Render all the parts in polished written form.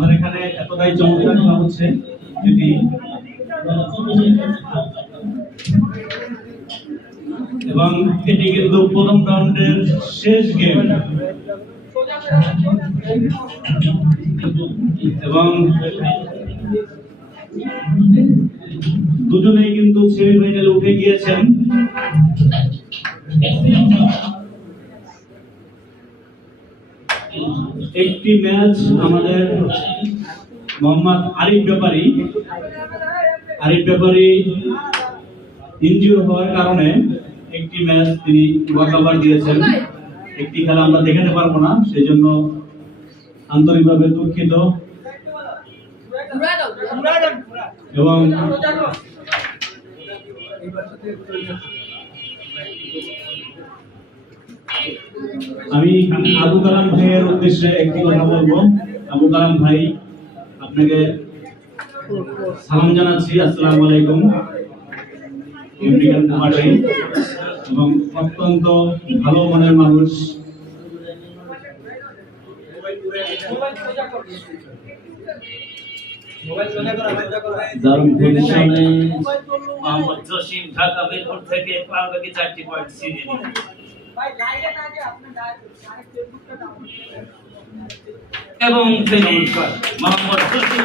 আমাদের এখানে এতটাই চমৎকার খেলা হচ্ছে যেটি এবং এটি কিন্তু প্রথম রাউন্ডের শেষ গেম এবং দুজনেই কিন্তু সেমিফাইনালে উঠে গিয়েছেন। একটি ম্যাচ আমাদের মোহাম্মদ আরিফ ব্যাপারী ইনজিওর হওয়ার কারণে একটি ম্যাচ তিনি ওয়াকওভার দিয়েছেন। একটি খেলা আমরা দেখাতে পারবো না, সেই জন্য আন্তরিকভাবে দুঃখিত। এবং আমি আবু কালাম ভাইয়ের উদ্দেশ্যে একটি কথা বলবো। আবু কালাম ভাই, আপনাকে সালাম জানাচ্ছি, আসসালামু আলাইকুম। এবং অত্যন্ত ভালো মনের মানুষ। দারুণ পজিশনে মোহাম্মদ জসিম ঢাকা মিরপুর থেকে পারবেকে 4টি পয়েন্ট ছিনিয়ে নিলেন। এবং ফিনিশ মোহাম্মদ জসিম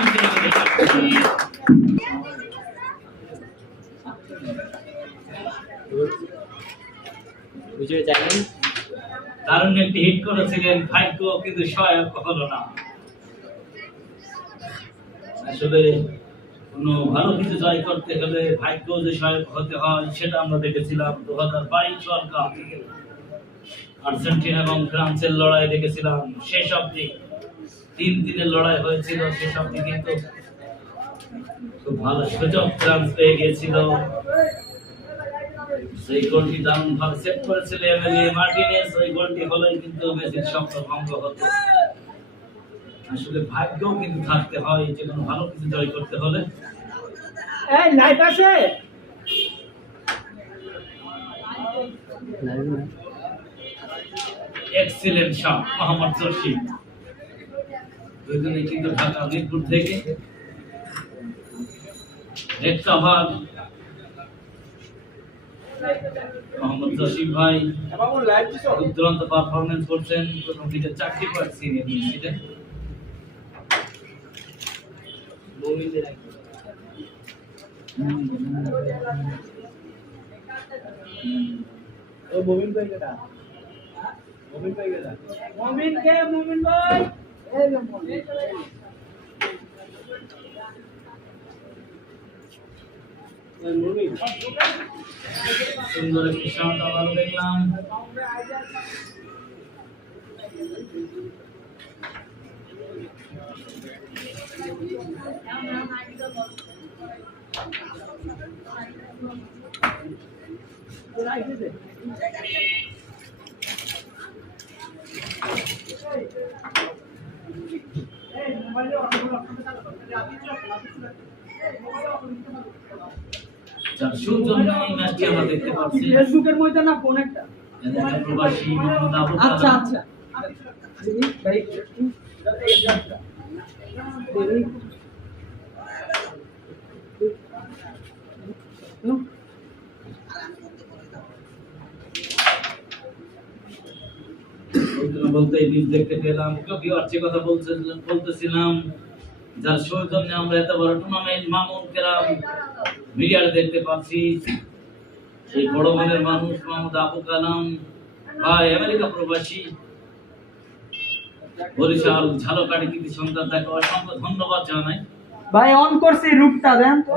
দারুণ একটি হিট করেছিলেন, ভাগ্য কিন্তু সহায়ক হলো না। আসলে কোনো ভালো কিছু জয় করতে হলে ভাগ্য যে সহায়ক হতে হয় সেটা আমরা দেখেছিলাম 2022 ওয়ার্ল্ড কাপ আর্জেন্টিনা এবং ফ্রান্সের লড়াই দেখেছিলাম। শেষ অবধি 3 দিনের লড়াই হয়েছিল, শেষ অবধি কিন্তু খুব ভালো সুযোগ ফ্রান্স পেয়ে গিয়েছিল। সেই গোলটি দারুণ ভাবে সেভ করেছিল এমিলিও মার্টিনেজ। ওই গোলটি হলেই কিন্তু মেসির স্বপ্ন ভঙ্গ হতো। আসলে ভাগ্যও কিন্তু থাকতে হয় যে কোনো ভালো কিছু জয় করতে হলে। এই লাইট আছে, এক্সিলেন্ট শট মোহাম্মদ জসিম। দুজনে কিন্তু ঢাকা মিরপুর থেকে একটা ভাগ মোহাম্মদ জসিম ভাই দুর্দান্ত পারফরমেন্স করছেন। প্রথম দিকে 4টি পয়েন্ট ছিনিয়ে নিয়েছিলেন। মুমিন ভাই কেডা? মুমিন ভাই কেডা? মুমিন কে? মুমিন ভাই এই যে মুমিন। মুমিন সুন্দর একটি শট আবার দেখলাম। ফেসবুকের মধ্যে না কোন একটা প্রবাসী আচ্ছা আচ্ছা ভাই বলতে দেখতে পেলাম যে কথা বলতেছিলাম, যার সৌজন্যে আমরা এত বড় টুর্নামেন্ট মামুন কেরাম মিডিয়াতে দেখতে পাচ্ছি। সেই বড় মনের মানুষ মোহাম্মদ আবু কালাম ভাই, আমেরিকা প্রবাসী, বরিশাল ঝালকাঠি কৃতি সন্তান, তাকে অসংখ্য ধন্যবাদ জানাই। ভাই অন করছি রূপটা দেন তো।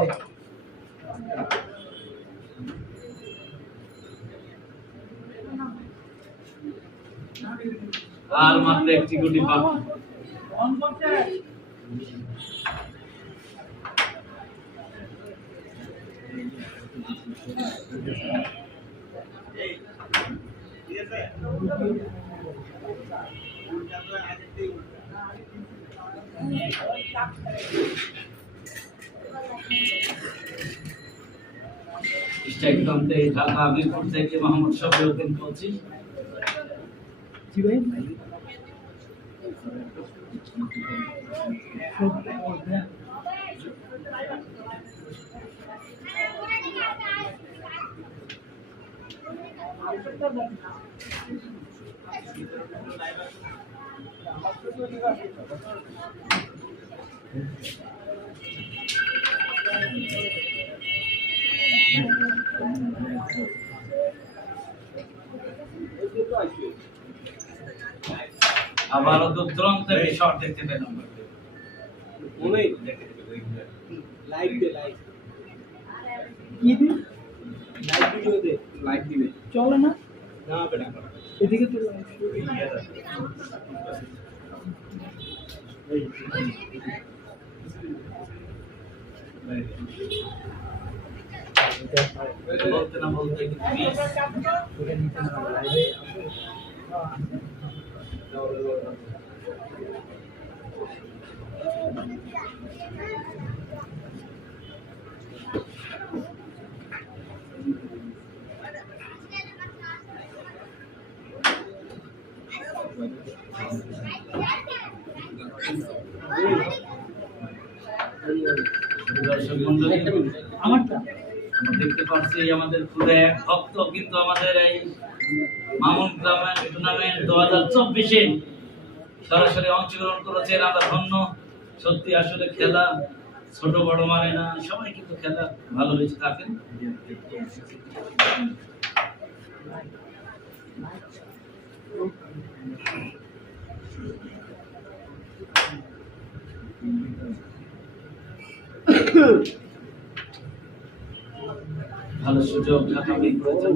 আর মাত্র একটি গুটি বাকি। অন করতে স্ট্রাইক প্রান্তে ঢাকা মিরপুর থেকে মোহাম্মদ শফিউদ্দিন কোচি। জি ভাই আবারও তো তুরন্ত শট দেখতে পেলাম। লাইক দে লাইক কি দি লাইক ভিডিও দে লাইক দিবে চলে না না বেটা এদিকে তো বলতে না বলতে মিস দর্শক মণ্ডলী, আমারটা আমরা দেখতে পাচ্ছি আমাদের পুরো এক ভক্ত কিন্তু আমাদের এই মামুন গ্রামের টুর্নামেন্ট 2024-এ সরাসরি অংশগ্রহণ করেছেন। আমরা ধন্য, সত্যি আসলে খেলা ছোট বড় মানে না, সবাই কিন্তু খেলা ভালোবেসে থাকেন। ভালো সুযোগ ঢাকা মিল করেছেন।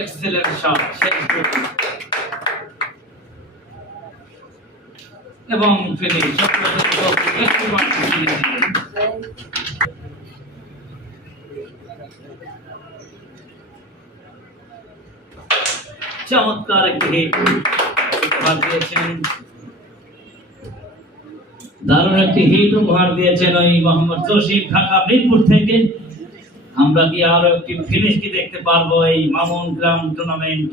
এক্সেলেন্ট শট, শেষ গতি এবং ফিনিশ। একটু মাত্র ফিনিশ দিলেন। চমৎকার একটি হিট উপহার দিয়েছেন, দারুণ একটি হিট উপহার দিয়েছেন ওই মোহাম্মদ জসিম ঢাকা মিরপুর থেকে। আমরা কি আরো একটি ফিনিশ কি দেখতে পারবো এই মামুন গ্রাম টুর্নামেন্ট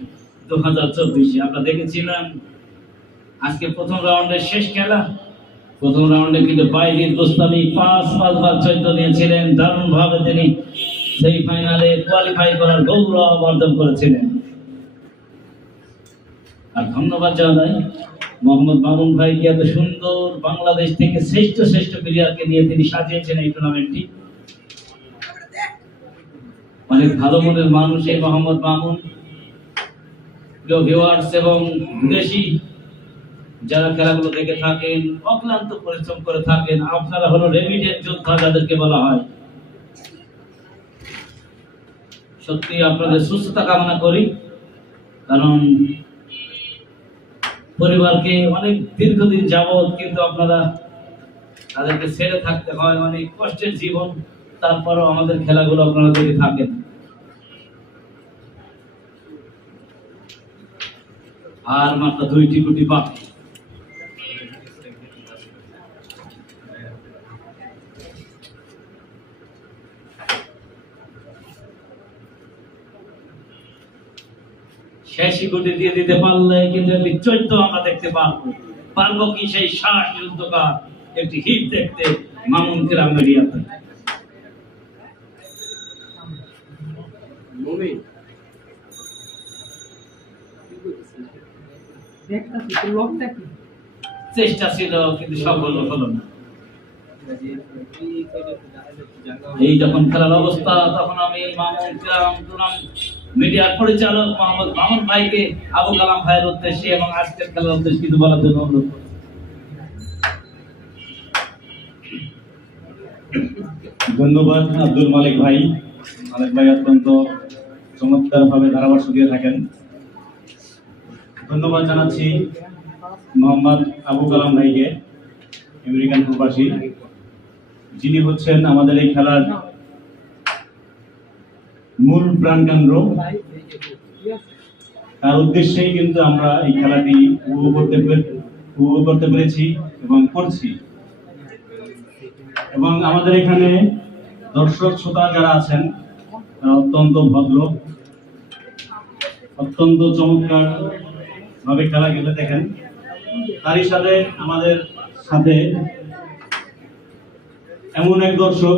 2024-এ? আমরা দেখেছিলাম আজকে প্রথম রাউন্ডের শেষ খেলা। প্রথম রাউন্ডে কিন্তু বাইজিদ গোস্তামি পাঁচবার চৈত্য নিয়েছিলেন, দারুণ ভাবে তিনি সেমিফাইনালে কোয়ালিফাই করার গৌরব অর্জন করেছিলেন। আর ধন্যবাদ জানাই মোহাম্মদ মামুন ভাইকে, এত সুন্দর বাংলাদেশ থেকে শ্রেষ্ঠ প্লেয়ারকে নিয়ে তিনি সাজিয়েছেন এই টুর্নামেন্টটি। অনেক ভালো মনের মানুষ এই মোহাম্মদ মামুন। প্রিয় ভিউয়ার্স এবং বিদেশি যারা খেলাগুলো দেখে থাকেন, অক্লান্ত পরিশ্রম করে থাকেন, আপনারা হলো রেমিটেন্স যোদ্ধা যাদেরকে বলা হয়। সত্যি আপনাদের সুস্থতা কামনা করি, কারণ পরিবারকে অনেক দীর্ঘদিন যাবৎ কিন্তু আপনারা তাদেরকে ছেড়ে থাকতে হয়, অনেক কষ্টের জীবন, তারপরও আমাদের খেলাগুলো আপনারা দেখে থাকেন। আর মাত্র 2টি গুটি বাকি। শেষ গুটি দিয়ে দিতে পারলে কিন্তু একটি চৈত্য আমরা দেখতে পারবো কি সেই শ্বাস যুদ্ধকার একটি হিট দেখতে মামুন গ্রাম মিডিয়াতে। চেষ্টা ছিল কিন্তু সফল হলো না। এই যখন খেলার অবস্থা, তখন আমি মামুন গ্রাম মিডিয়ার পরিচালক মোহাম্মদ মামুন ভাইকে আবু কালাম ভাইয়ের উদ্দেশ্যে এবং আজকের খেলার উদ্দেশ্যে কিছু বলার জন্য অনুরোধ করছি। ধন্যবাদ আব্দুল মালিক ভাই। মালিক ভাই অত্যন্ত চমৎকার ভাবে ধারাভাষ্য দিয়ে থাকেন। ধন্যবাদ জানাচ্ছি মোহাম্মদ আবু কালাম ভাইকে, আমেরিকান প্রবাসী, যিনি হচ্ছেন আমাদের এই খেলার মূল প্রাণকেন্দ্র। তার উদ্দেশ্যেই কিন্তু আমরা এই খেলাটি উপভোগ করতে পেরেছি এবং করছি। এবং আমাদের এখানে দর্শক শ্রোতা যারা আছেন তারা অত্যন্ত ভদ্র, অত্যন্ত চমৎকার ভাবে খেলা খেলে দেখেন। তারই সাথে আমাদের সাথে এমন এক দর্শক,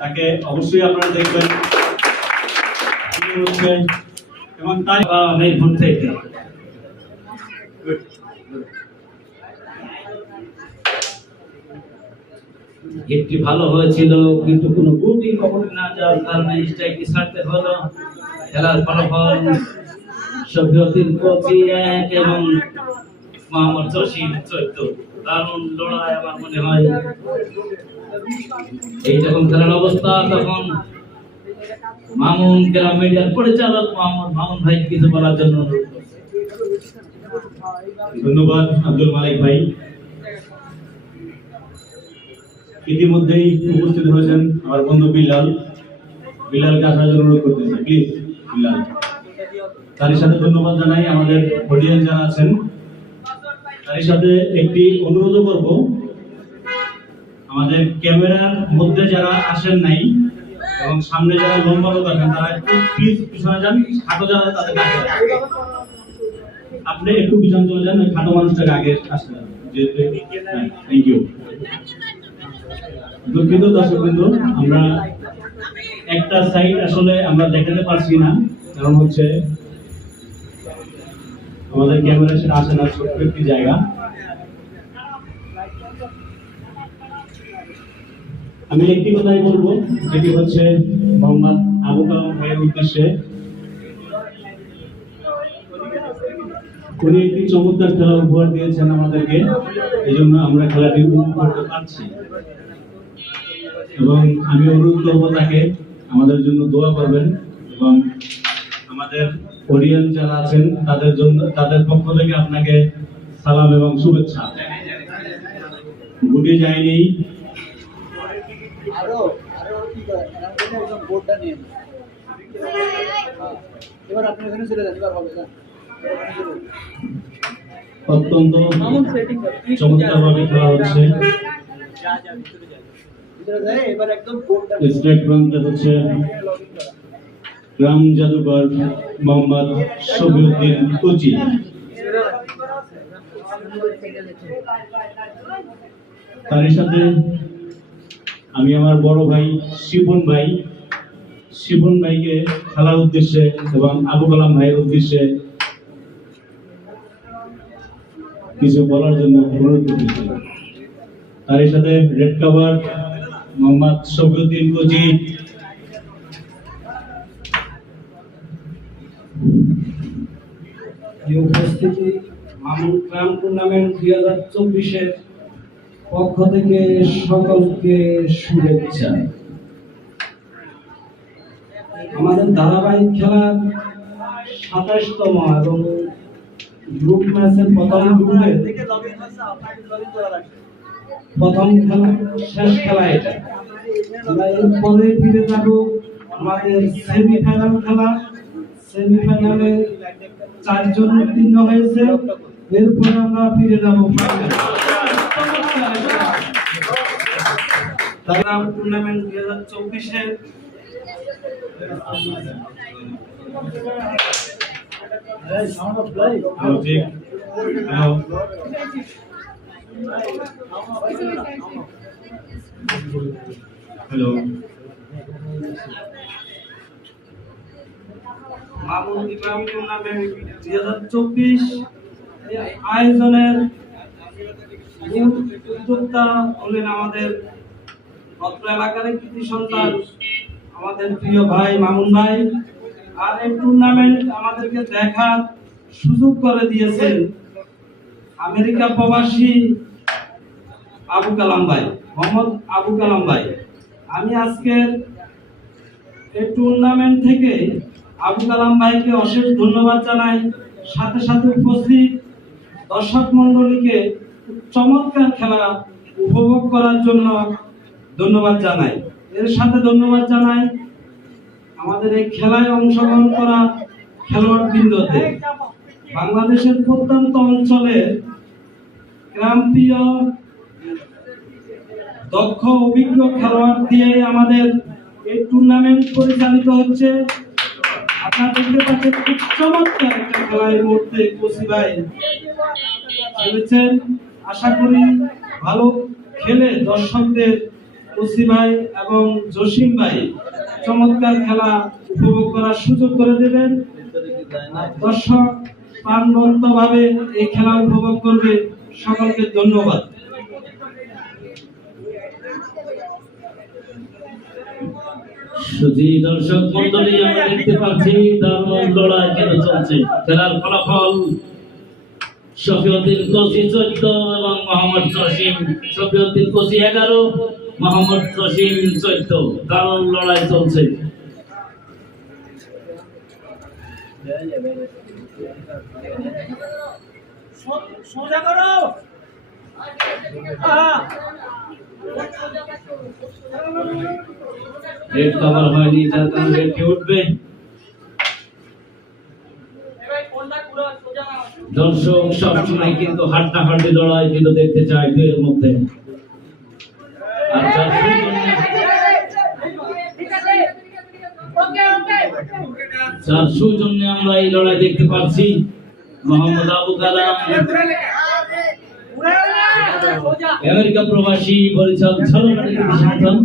তাকে অবশ্যই আপনারা দেখবেন, এবং তার মেহেরপুর থেকে একটি ভালো হয়েছিল, কিন্তু কোনো গুটি কখনো না যাওয়ার কারণে স্ট্রাইকে ছাড়তে হলো। খেলার ফলাফল শফিউদ্দিন কোচি 1 এবং মোহাম্মদ জসিম 14। দারুণ লড়াই আমার মনে হয়। এই যখন খেলার অবস্থা, তখন মামুন গ্রাম মিডিয়ার পরিচালক মামুন ভাই কিছু বলার জন্য অনুরোধ করছি। ধন্যবাদ আব্দুল মালিক ভাই। ইতিমধ্যেই উপস্থিত হয়েছেন আমার বন্ধু বিলালকে আসার জন্য অনুরোধ করতেছি, প্লিজ বিলাল। তারই সাথে ধন্যবাদ জানাই আমাদের অডিয়েন্স যারা আছেন। তারই সাথে একটি অনুরোধও করব, আমাদের ক্যামেরার মধ্যে যারা আসেন নাই এবং সামনে যারা লম্বা লোক আছেন তারা একটু প্লিজ পিছনে যান, খাটো যারা তাদের আগে আপনি একটু পিছনে চলে যান, ওই খাটো মানুষটাকে আগে আসতে দেন। Thank you. দুঃখিত দর্শক বিন্দু, আমরা একটা সাইড আসলে আমরা দেখাতে পারছি না, কারণ হচ্ছে আমাদের ক্যামেরা সেটা আসে না, ছোট্ট একটি জায়গা। আমি একটি কথাই বলবো, যেটি হচ্ছে মোহাম্মদ আবু কালাম ভাইয়ের উদ্দেশ্যে। উনি একটি চমৎকার খেলা উপহার দিয়েছেন আমাদেরকে, এই জন্য আমরা খেলাটি উপভোগ করতে পারছি। এবং আমি অনুরোধ করবো তাকে আমাদের জন্য দোয়া করবেন, এবং আমাদের অডিয়েন্স যারা আছেন তাদের জন্য, তাদের পক্ষ থেকে আপনাকে সালাম এবং শুভেচ্ছা। গুটি যায়নি, অত্যন্ত চমৎকার ভাবে খেলা হচ্ছে। স্ট্রাইক প্রান্তে হচ্ছে গ্রাম জাদুঘর মোহাম্মদ শফিউদ্দিন কোচি। তারই সাথে আমি আমার বড় ভাই শিবন ভাইকে খেলার উদ্দেশ্যে এবং আবু কালাম ভাইয়ের উদ্দেশ্যে কিছু বলার জন্য অনুরোধ করতেছি। তারই সাথে রেড কাভার মোহাম্মদ শফিউদ্দিন কোচি। উপস্থিতি মামুন ক্রাম টুর্নামেন্ট 2024-এর পক্ষ থেকে সকলকে শুভেচ্ছা। আমাদের ধারাবাহিক খেলার 27তম এবং গ্রুপ ম্যাচের প্রথম খেলা, শেষ খেলা এটা। আমরা এরপরে ফিরে যাব আমাদের সেমিফাইনাল খেলা। সেমিফাইনালে 4 জন উত্তীর্ণ হয়েছে, এরপরে আমরা ফিরে যাব ফাইনাল। গ্রাম টুর্নামেন্ট 2024-এর হ্যালো, মামুন গ্রাম টুর্নামেন্ট 2024 আয়োজনের মূল উদ্যোক্তা হলেন আমাদের অত্র এলাকার কৃতি সন্তান আমাদের প্রিয় ভাই মামুন ভাই। আর এই টুর্নামেন্ট আমাদেরকে দেখার সুযোগ করে দিয়েছেন আমেরিকা প্রবাসী আবু কালাম ভাই, মোহাম্মদ আবু কালাম ভাই। আমি আজকে এই টুর্নামেন্ট থেকে আবু কালাম ভাইকে অশেষ ধন্যবাদ জানাই, সাথে সাথে উপস্থিত দর্শক মণ্ডলীকে চমৎকার খেলা উপভোগ করার জন্য ধন্যবাদ জানাই। এর সাথে ধন্যবাদ জানাই আমাদের এই খেলায় অংশগ্রহণ করা খেলোয়াড়বৃন্দদের। বাংলাদেশের প্রত্যন্ত অঞ্চলের গ্রামপ্রিয় দক্ষ অভিজ্ঞ খেলোয়াড় দিয়ে আমাদের এই টুর্নামেন্ট পরিচালিত হচ্ছে। আপনারা দেখতে পাচ্ছেন খুব চমৎকার একটা খেলা এই মুহূর্তে কোসি ভাই খেলেছেন। আশা করি ভালো খেলে দর্শকদের কোসি ভাই এবং জসিম ভাই চমৎকার খেলা উপভোগ করার সুযোগ করে দেবেন। দর্শক প্রাণবন্তভাবে এই খেলা উপভোগ করবে। সকলকে ধন্যবাদ। শুধু দর্শক মন্ডলী আমরা দেখতে পাচ্ছি দারুণ লড়াই কেন চলছে। খেলার ফলাফল শফিউদ্দিন কোসি 14 এবং মোহাম্মদ জসিম, শফিউদ্দিন কোসি 11, মোহাম্মদ জসিম 14। দারুণ লড়াই চলছে। সোজা করো। রেড কভার হয়নি, যার কারণে রেডকে উঠবে। দর্শক সবসময় কিন্তু হাড্ডাহাড্ডি লড়াই কিন্তু দেখতে চায় দুয়ের মধ্যে। আর যার সৌজন্যে আমরা এই লড়াই দেখতে পাচ্ছি মোহাম্মদ আবু কালাম, আমেরিকা প্রবাসী পরিচালক সন্তান।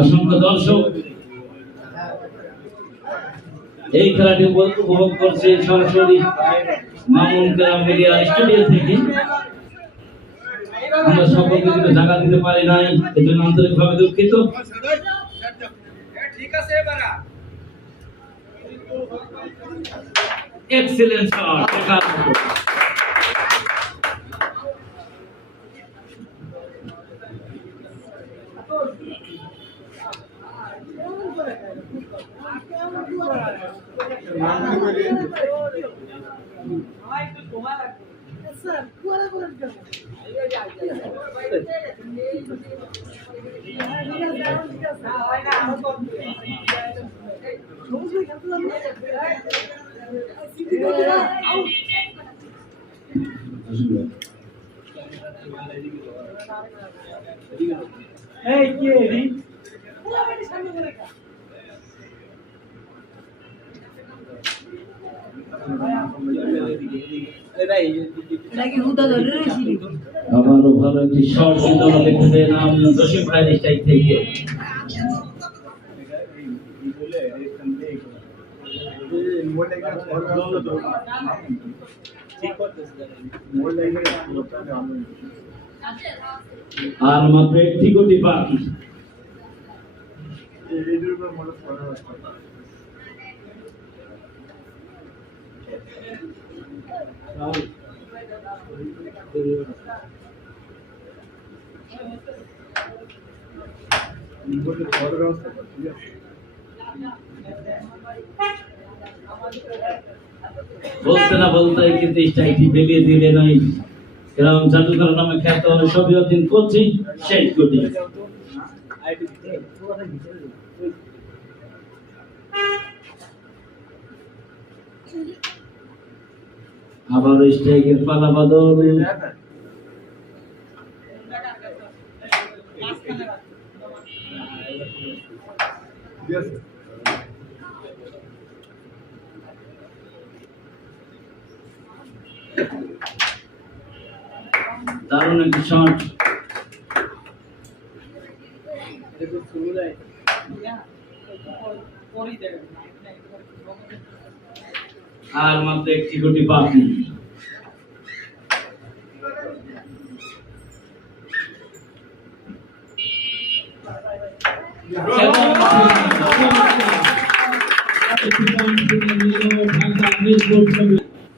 অসংখ্য দর্শক এই খেলাটি উপভোগ করছে সরাসরি মামুন কেরাম মিডিয়া স্টুডিও থেকে। আমরা সকলকে কিন্তু জায়গা দিতে পারি নাই, এজন্য আন্তরিকভাবে দুঃখিত। Excellent shot. এই কে রে? আবারও ভালো একটি শট কিন্তু আমরা দেখতে পেলাম জসিম ভাইয়ের সাইড থেকে। আর মাত্র একটি কোটি বাকি। বলতে না বলতে কিন্তু স্ট্রাইকটি বেরিয়ে দিলে নাই। এরকম জাদুকর নামে খ্যাত শফিউদ্দিন কোসি শেষ কোটি। আবার স্ট্রাইকের পালা বদল। দারুণ একটি শট। আর মাত্র একটি কোটি বাকি।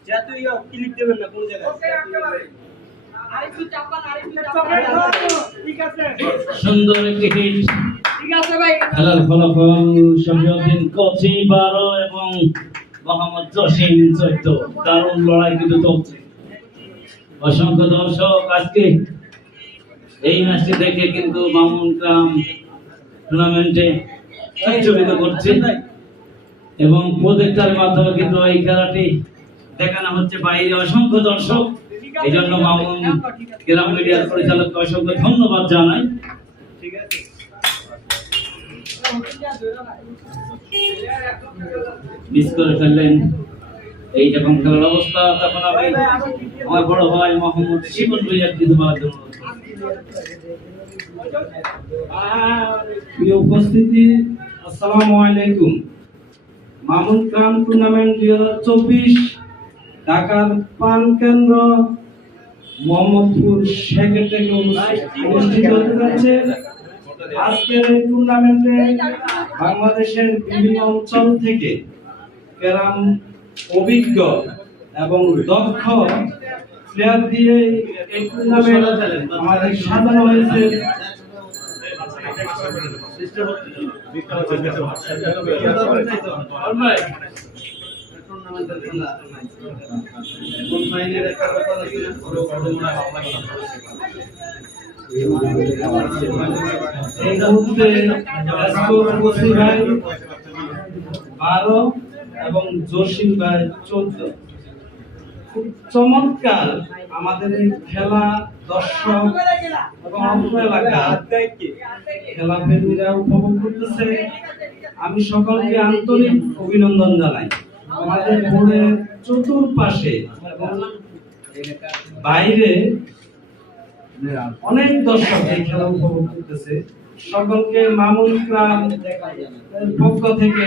জাতীয় ক্লিক দেবেন না কোন জায়গায়। সুন্দর একটি হিট। ঠিক আছে ভাই। খেলার ফলাফল শফিউদ্দিন কোসি 12 এবং মোহাম্মদ জসিম 14। দারুণ লড়াই কিন্তু চলছে। অসংখ্য দর্শক আজকে এই ম্যাচটি দেখে কিন্তু মামুন কেরাম টুর্নামেন্টে উজ্জীবিত করছে এবং প্রজেক্টরের মাধ্যমে কিন্তু এই খেলাটি দেখানো হচ্ছে বাইরে। অসংখ্য দর্শক এই জন্য মামুন গ্রাম মিডিয়ার পরিচালককে অসংখ্য ধন্যবাদ জানাই। মিস করে ফেললেন। এই যখন খেলার অবস্থা, তখন আমি আমার বড় ভাই মোহাম্মদ শিবন ভাইয়ার কিছু বলার জন্য। প্রিয় উপস্থিতি, আসসালামু আলাইকুম। মামুন ক্রাম টুর্নামেন্ট 2024 ঢাকার পান কেন্দ্র মোহাম্মদপুর সেক্রেটারি অনুষ্ঠিত হতে যাচ্ছে। আজকের এই টুর্নামেন্টে বাংলাদেশের বিভিন্ন অঞ্চল থেকে ক্যারাম অভিজ্ঞ এবং দক্ষ প্লেয়ার দিয়ে এই টুর্নামেন্ট আমাদের সাজানো হয়েছে। এই মুহূর্তে ওসি ভাই 12 এবং জসিম ভাই 14। খুব চমৎকার আমাদের এই খেলা দর্শক এবং অন্য এলাকার খেলা প্রেমীরা উপভোগ করতেছে। আমি সকলকে আন্তরিক অভিনন্দন জানাই। আমাদের বোর্ডের চতুর্পাশে এবং বাইরে অনেক দর্শক এই খেলা উপভোগ করতেছে। সকলকে মামুন ক্রাম পক্ষ থেকে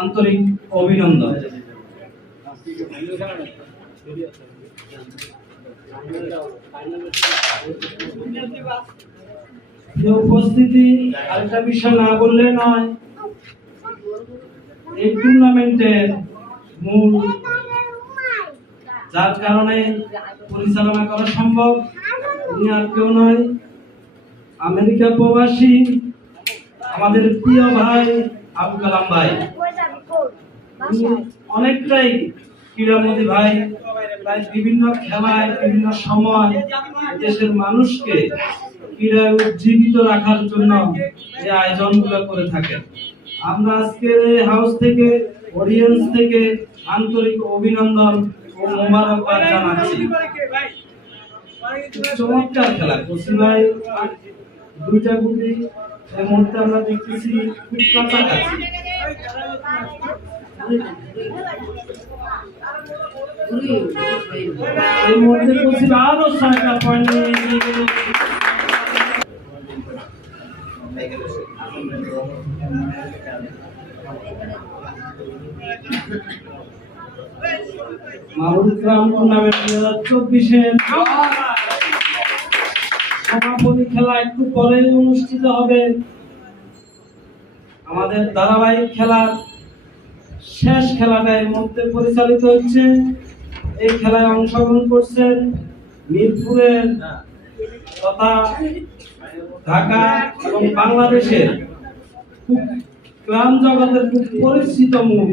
আন্তরিক অভিনন্দন। উপস্থিতি, আরেকটা বিষয় না বললে নয়, এই টুর্নামেন্টের মূল যার কারণে পরিচালনা করা সম্ভব উনি আর কেউ নয়, আমেরিকা প্রবাসী আমাদের প্রিয় ভাই আবু কালাম ভাই। অনেকটাই ক্রীড়ামোদী ভাই, তাই বিভিন্ন খেলায় বিভিন্ন সময় দেশের মানুষকে ক্রীড়ায় উজ্জীবিত রাখার জন্য এই আয়োজনগুলো করে থাকেন। আমরা আজকে হাউস থেকে, অডিয়েন্স থেকে আন্তরিক অভিনন্দন ও মোবারকবাদ জানাচ্ছি। চমৎকার খেলা কোসি ভাই, দুইটা গুলি এই মুহূর্তে আমরা দেখতেছি খুব কাছাকাছি। এই মুহূর্তে কোসি আরো 6টা পয়েন্ট মামুন ক্রাম টুর্নামেন্ট 2024 সমাপনী খেলা একটু পরে অনুষ্ঠিত হবে। আমাদের ধারাবাহিক খেলার শেষ খেলাটা এর মধ্যে পরিচালিত হচ্ছে। এই খেলায় অংশগ্রহণ করছেন মিরপুরের তথা ঢাকা এবং বাংলাদেশের খুব গ্রাম জগতের খুব পরিচিত মুখ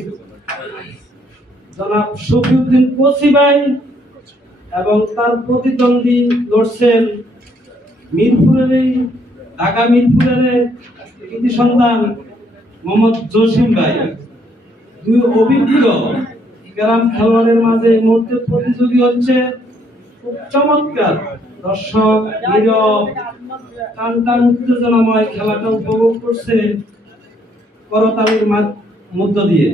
জনাব শফিউদ্দিন কোসি ভাই, এবং তার প্রতিদ্বন্দ্বী লড়ছেন মিরপুরের ঢাকা মিরপুরের কৃতি সন্তান মোহাম্মদ জসিম ভাই। দুই অভিজ্ঞ গ্রাম খেলোয়াড়ের মাঝে এই মুহূর্তে প্রতিযোগী হচ্ছে। খুব চমৎকার দর্শক নীরব টান উত্তেজনাময় খেলাটা উপভোগ করছে করতালির মধ্য দিয়ে।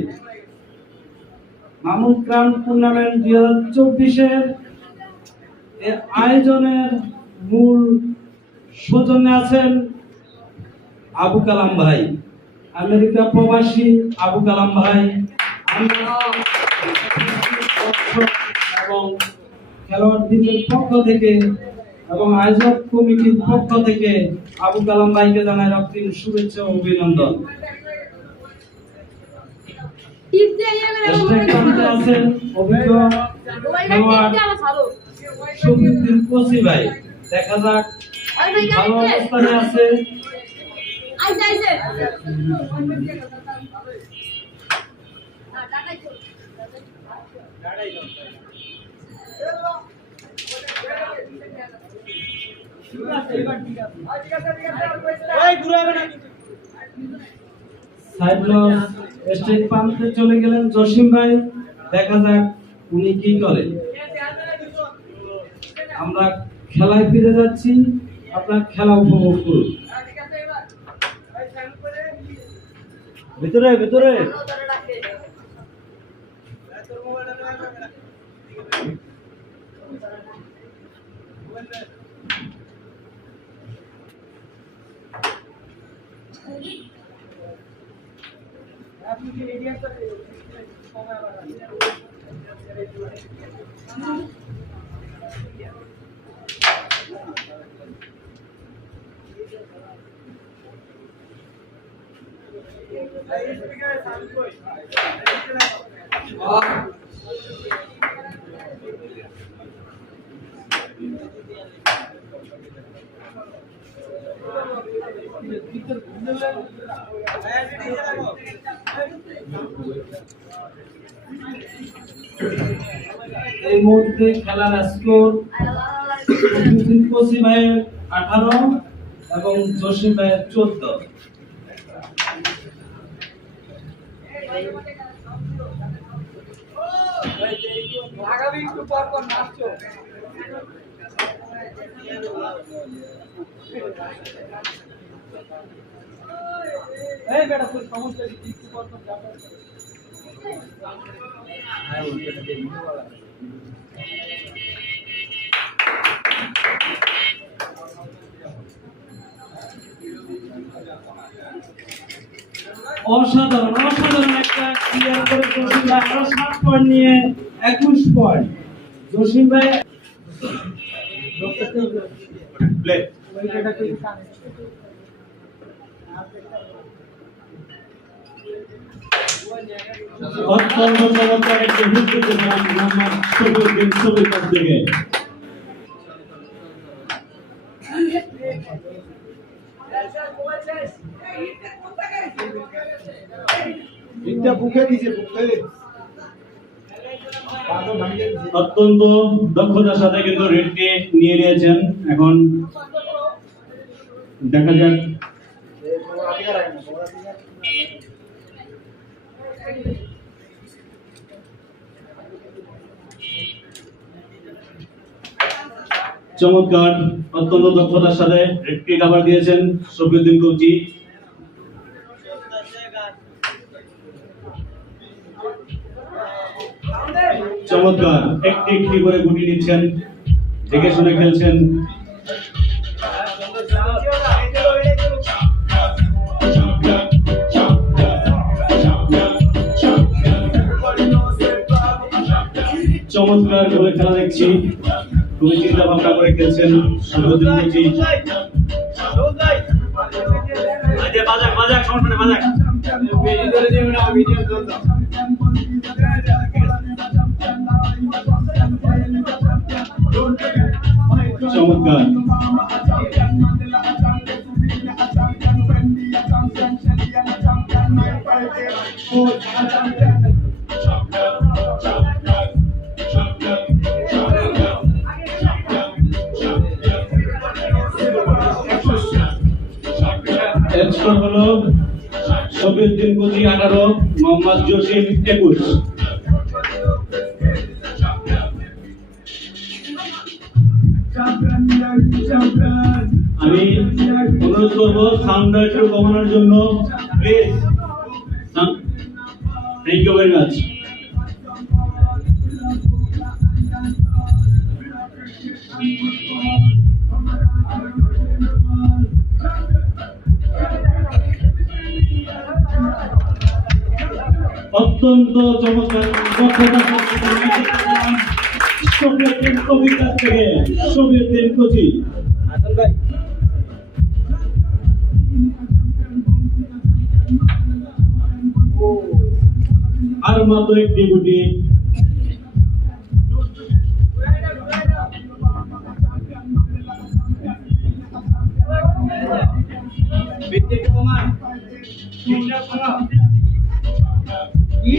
মামুন ক্রাম টুর্নামেন্ট 2024 এর আয়োজনের মূল সৌজন্যে আছেন আবু কালাম ভাই, আমেরিকা প্রবাসী আবু কালাম ভাই, এবং খেলোয়াড়দের পক্ষ থেকে এবং আয়োজক কমিটির পক্ষ থেকে আবু কালাম ভাইকে জানাই অগ্রিম শুভেচ্ছা ও অভিনন্দন। আছেন অভিজ্ঞ খেলোয়াড় শফিউদ্দিন কোসি ভাই, দেখা যাক ভালো অবস্থানে আছে। স্টেট প্রান্তে চলে গেলেন জসিম ভাই, দেখা যাক উনি কি করেন। আমরা খেলায় ফিরে যাচ্ছি, আপনার খেলা উপভোগ করুন। ভিতরে ভিতরে এই মুহূর্তে খেলার স্কোর কোসি ভাইয়ের 18 এবং জসিম ভাইয়ের 14। আগামী একটু পর পর নাচছো এই বেটা তোর সমস্যা কি একটু পর পর যাবে হ্যাঁ ওটা দিয়ে নিওয়ালা অসাধারণ একটা ক্লিয়ার করে জসিম ভাই আরো 7 পয়েন্ট নিয়ে 21 পয়েন্ট। জসিম ভাই প্লে অত্যন্ত চমৎকার একটি হিট দিয়েছিলাম মোহাম্মদ শফিউদ্দিন শফির কাছ থেকে। এটা বুকে দিছে বুকে অত্যন্ত দক্ষতার সাথে কিন্তু রেডকে নিয়ে নিয়েছেন। এখন দেখা যাক চমৎকার অত্যন্ত দক্ষতার সাথে রেডকে কভার দিয়েছেন শফিউদ্দিন কোচি। চমৎকার একটি একটি করে গুটি নিচ্ছেন, দেখে শুনে খেলছেন। চমৎকার করে খেলা দেখছি, খুবই চিন্তা ভাবনা করে খেলছেন শফিউদ্দিন কোচি। বাজাক বাজাক সমস্যা বাজাক চমৎকার স্কোর হলো শফিউদ্দিন কোচি 18, মোহাম্মদ জসিম 21। আমি অনুরোধ করবো সাউন্ডটা একটু কমানোর জন্য, please. Thank you very much. অত্যন্ত চমৎকার শফিউদ্দিন কোচির কাছ থেকে শফিউদ্দিন কোচি। হাসান ভাই আর মাত্র একটি গুটি। কি